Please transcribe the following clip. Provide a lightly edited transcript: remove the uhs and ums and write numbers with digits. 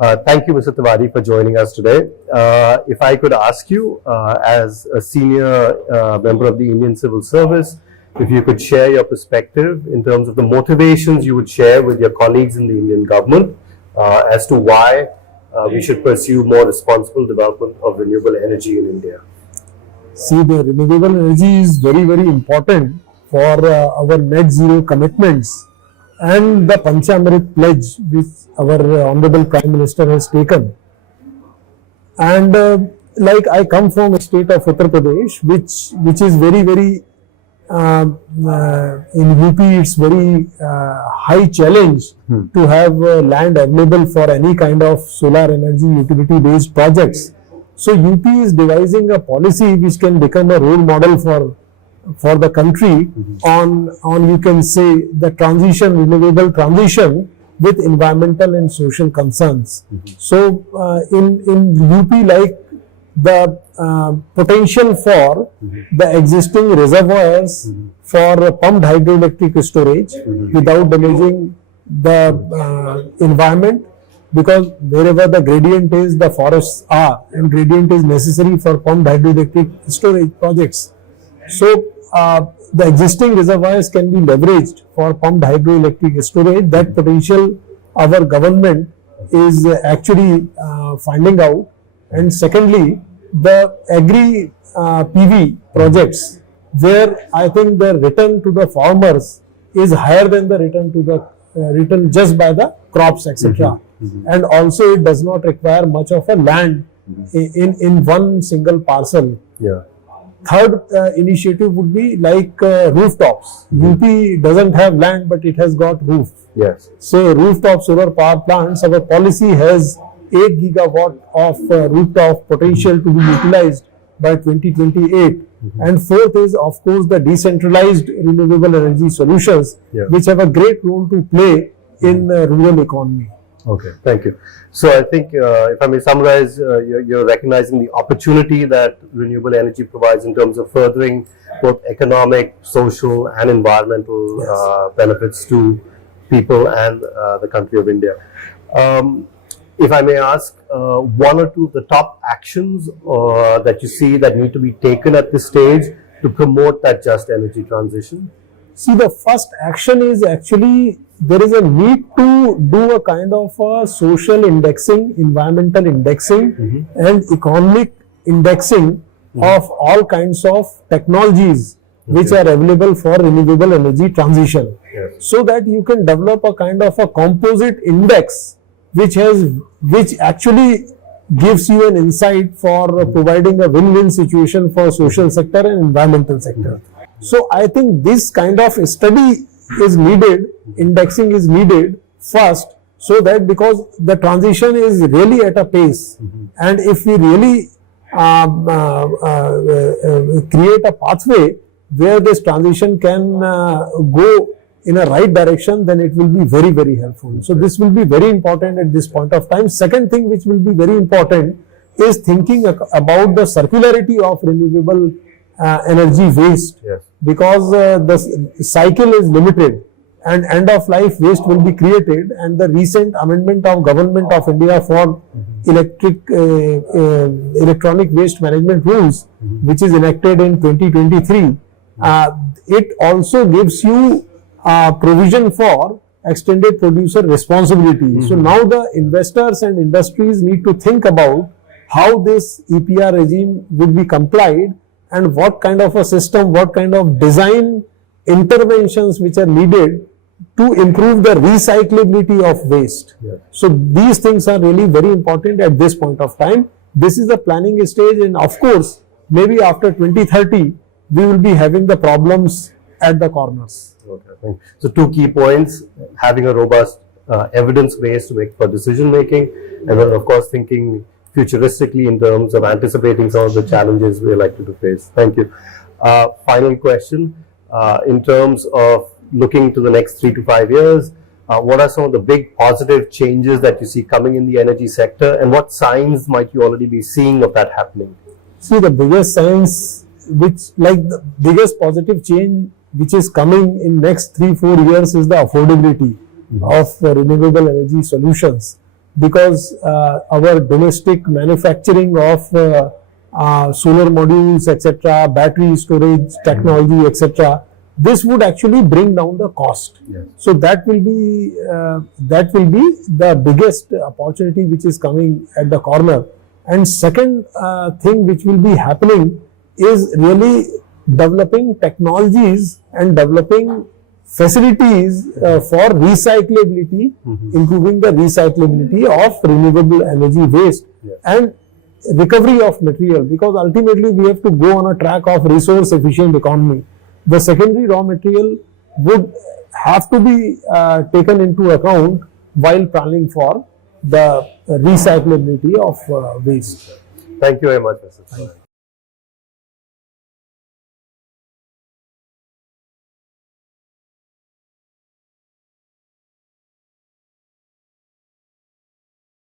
Thank you, Mr. Tiwari, for joining us today. If I could ask you, as a senior member of the Indian Civil Service, if you could share your perspective in terms of the motivations you would share with your colleagues in the Indian government as to why we should pursue more responsible development of renewable energy in India. See, the renewable energy is very, very important for our net zero commitments and the Panchamrit pledge which our Honorable Prime Minister has taken. And like I come from a state of Uttar Pradesh, which is very, very in UP it's very high challenge to have land available for any kind of solar energy utility based projects. So UP is devising a policy which can become a role model for the country on you can say the renewable transition with environmental and social concerns. So in UP, like the potential for the existing reservoirs for pumped hydroelectric storage without damaging the environment, because wherever the gradient is, the forests are, and gradient is necessary for pumped hydroelectric storage projects. So the existing reservoirs can be leveraged for pumped hydroelectric storage. That potential our government is actually finding out. And secondly, the agri-PV projects, where I think the return to the farmers is higher than the return to the return just by the crops, etc. And also it does not require much of a land in one single parcel. Third initiative would be like rooftops. UP doesn't have land, but it has got roof. So rooftop solar power plants, our policy has 8 gigawatt of rooftop potential to be utilized by 2028. And fourth is, of course, the decentralized renewable energy solutions, which have a great role to play in the rural economy. Okay, thank you. So I think if I may summarize, you're recognizing the opportunity that renewable energy provides in terms of furthering both economic, social and environmental benefits to people and the country of India. If I may ask, one or two of the top actions that you see that need to be taken at this stage to promote that just energy transition? See, the first action is actually there is a need to do a kind of a social indexing, environmental indexing and economic indexing of all kinds of technologies which are available for renewable energy transition. So that you can develop a kind of a composite index which actually gives you an insight for providing a win-win situation for social sector and environmental sector. So I think this kind of study is needed, indexing is needed first, so that because the transition is really at a pace, and if we really create a pathway where this transition can go in a right direction, then it will be very, very helpful. So this will be very important at this point of time. Second thing which will be very important is thinking about the circularity of renewable energy waste, because the cycle is limited and end of life waste will be created, and the recent amendment of Government of India for electronic waste management rules, which is enacted in 2023, it also gives you provision for extended producer responsibility. So now the investors and industries need to think about how this EPR regime would be complied, and what kind of a system, what kind of design interventions which are needed to improve the recyclability of waste. So these things are really very important at this point of time. This is the planning stage, and of course, maybe after 2030, we will be having the problems at the corners. Okay. So two key points: having a robust evidence base to make for decision making, and then of course thinking futuristically in terms of anticipating some of the challenges we are likely to face. Thank you. Final question, in terms of looking to the next 3 to 5 years, what are some of the big positive changes that you see coming in the energy sector, and what signs might you already be seeing of that happening? See, the biggest signs, the biggest positive change which is coming in next 3-4 years is the affordability of renewable energy solutions. because our domestic manufacturing of solar modules, etc., battery storage technology, etc., this would actually bring down the cost. Yes. So that will be the biggest opportunity which is coming at the corner. And second thing which will be happening is really developing technologies and developing facilities for recyclability, improving the recyclability of renewable energy waste, yes, and recovery of material, because ultimately we have to go on a track of resource efficient economy. The secondary raw material would have to be taken into account while planning for the recyclability of waste. Thank you very much, Mr. Tiwari.